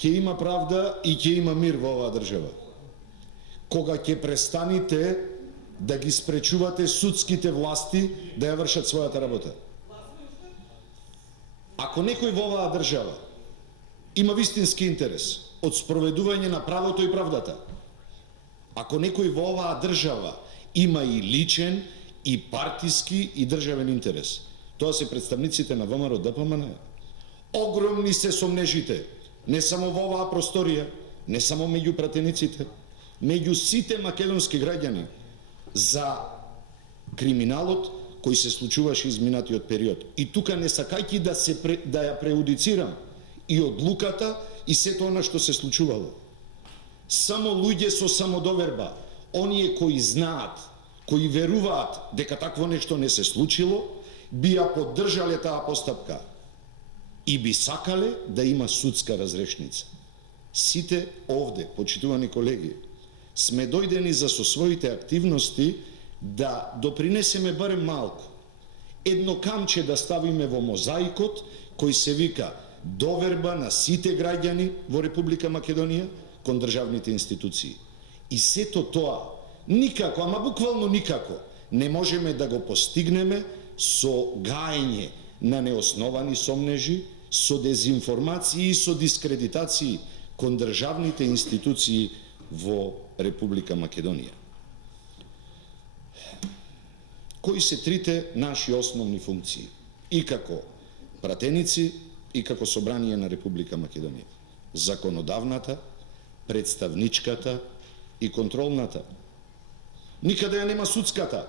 ќе има правда и ќе има мир во оваа држава. Кога ќе престанете да ги спречувате судските власти да ја вршат својата работа. Ако некој во оваа држава има вистински интерес од спроведување на правото и правдата, ако некој во оваа држава има и личен, и партиски, и државен интерес, тоа се представниците на ВМРО ДПМН. Огромни се сомнежите, не само во оваа просторија, не само меѓу пратениците, меѓу сите македонски граѓани, за криминалот кој се случуваше изминатиот период. И тука не сакајќи да ја преудицирам и одлуката и сето она што се случувало. Само луѓе со самодоверба, оние кои знаат, кои веруваат дека такво нешто не се случило, би ја поддржале таа постапка и би сакале да има судска разрешница. Сите овде, почитувани колеги, сме дојдени за со своите активности да допринесеме барем малку. Едно камче да ставиме во мозаикот кој се вика доверба на сите граѓани во Република Македонија кон државните институции. И сето тоа никако, ама буквално никако, не можеме да го постигнеме со гаење на неосновани сомнежи, со дезинформации и со дискредитации кон државните институции во Република Македонија. Кои се трите наши основни функции? И како пратеници, и како собрание на Република Македонија? Законодавната, представничката и контролната. Никаде ја нема судската.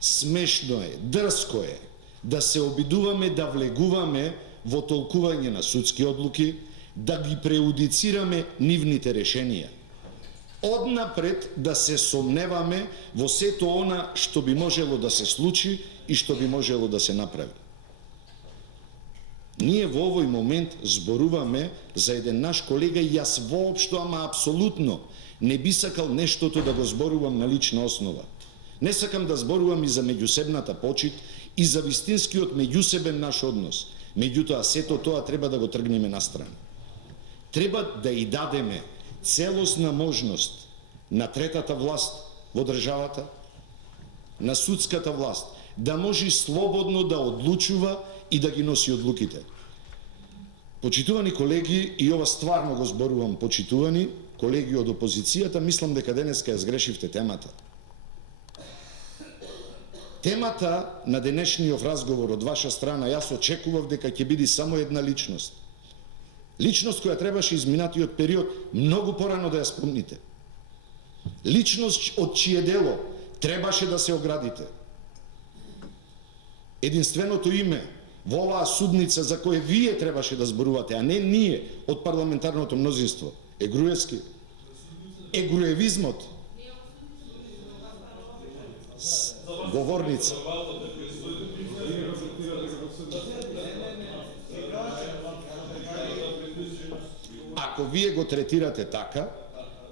Смешно е, дрско е да се обидуваме да влегуваме во толкување на судски одлуки, да ги преудицираме нивните решенија. Однапред да се сомневаме во сето она што би можело да се случи и што би можело да се направи. Ние во овој момент зборуваме за еден наш колега и јас воопшто, ама апсолутно не би сакал нештото да го зборувам на лична основа. Не сакам да зборувам и за меѓусебната почит и за вистинскиот меѓусебен наш однос. Меѓутоа, сето тоа треба да го тргнеме настрана. Треба да и дадеме целосна можност на третата власт во државата, на судската власт, да може слободно да одлучува и да ги носи одлуките. Почитувани колеги, и ова стварно го зборувам, почитувани колеги од опозицијата, мислам дека денеска ја сгрешивте темата. Темата на денешниот разговор од ваша страна, јас очекував дека ќе биде само една личност. Личност која требаше изминатиот период многу порано да ја спомните. Личност од чие дело требаше да се оградите. Единственото име во оваа судница за кое вие требаше да зборувате, а не ние од парламентарното мнозинство, е Груевски. Е груевизмот. Говорница. Ако вие го третирате така,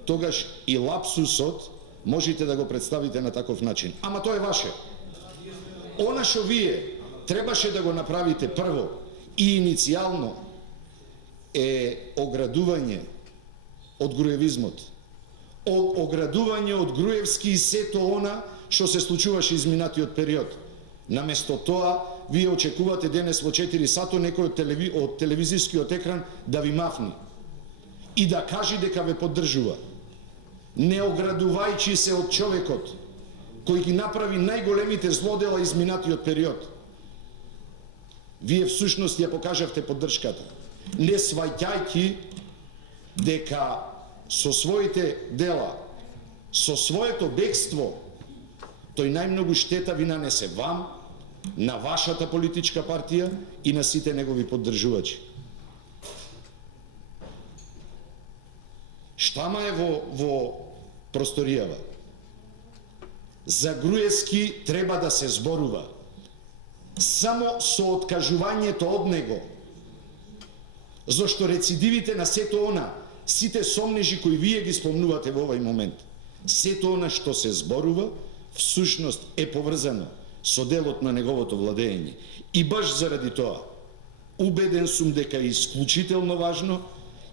тогаш и лапсусот можете да го представите на таков начин. Ама тоа е ваше. Она што вие требаше да го направите прво и иницијално е оградување од груевизмот. Оградување од Груевски и сето она што се случуваше изминатиот период. Наместо тоа, вие очекувате денес во 4 сато некој од телевизискиот екран да ви мафни и да кажи дека ве поддржува. Не оградувајќи се од човекот кој ги направи најголемите злодела изминатиот период. Вие всушност ја покажавте поддршката, не сваќајќи дека со своите дела, со своето бегство, тој најмногу штета ви нанесе вам, на вашата политичка партија и на сите негови поддржувачи. Штама е во просторијава. За Груевски треба да се зборува. Само со откажувањето од него. Зошто рецидивите на сето она, сите сомнежи кои вие ги спомнувате во овој момент, сето она што се зборува, всушност е поврзано со делот на неговото владење. И баш заради тоа, Убеден сум дека е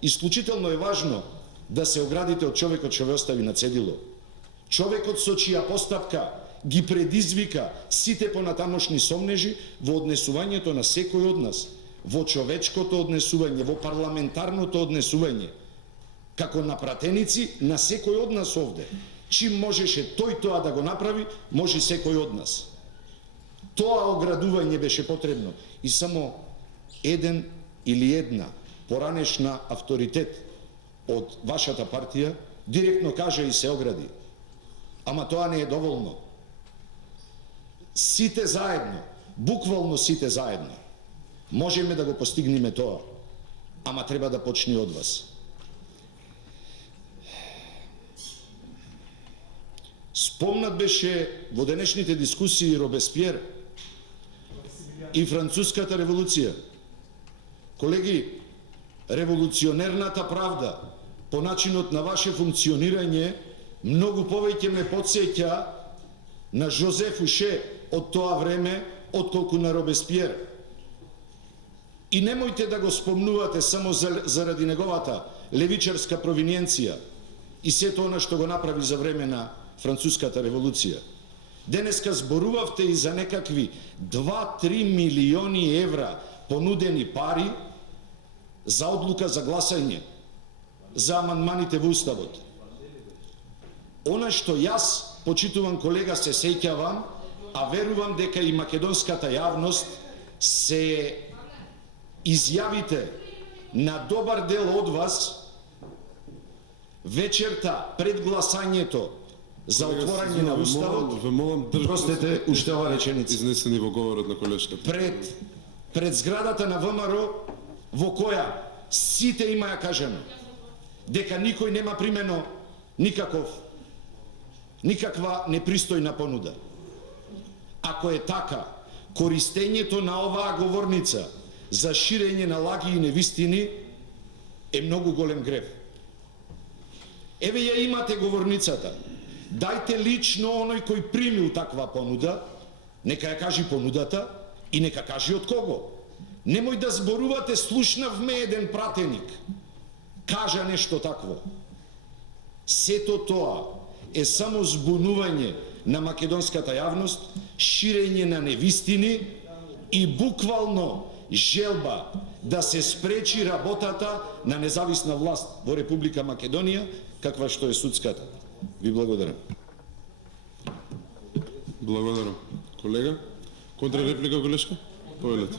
исклучително е важно да се оградите од човекот што ве остави на цедило. Човекот со чија постапка ги предизвика сите понатамошни сомнежи во однесувањето на секој од нас, во човечкото однесување, во парламентарното однесување, како напратеници на секој од нас овде. Чим можеше тој тоа да го направи, може секој од нас. Тоа оградување беше потребно и само еден или една поранешна авторитет од вашата партија директно кажа и се огради. Ама тоа не е доволно. Сите заедно, буквално сите заедно, можеме да го постигнеме тоа, ама треба да почне од вас. Спомнат беше во денешните дискусии Робеспиер и Француската револуција. Колеги, револуционерната правда по начинот на ваше функционирање многу повеќе ме потсеќа на Жозеф Уше од тоа време, отколку на Робеспиер. И немојте да го спомнувате само заради неговата левичарска провиненција и сето она што го направи за време на Француската револуција. Денеска зборувавте и за некакви 2-3 милиони евра понудени пари за одлука за гласање, за амандманите во Уставот. Она што јас, почитуван колега, се сеќавам, а верувам дека и македонската јавност се изјавите на добар дел од вас вечерта пред гласањето за отворање на Уставот. Простете, уште ова реченица. Изнесени во говорот на колешката. Пред зградата на ВМРО, во која сите имаја кажано дека никој нема примено никаква непристојна понуда. Ако е така, користењето на оваа говорница за ширење на лаги и невистини е многу голем грев. Еве ја имате говорницата. Дајте лично оној кој примил таква понуда, нека ја кажи понудата и нека кажи од кого. Немој да зборувате слушнавме еден пратеник кажа нешто такво. Сето тоа е само збунување на македонската јавност, ширење на невистини и буквално желба да се спречи работата на независна власт во Република Македонија, каква што е судската. Ви благодарам. Благодарам. Колега? Контрареплика, колешка? Повелете.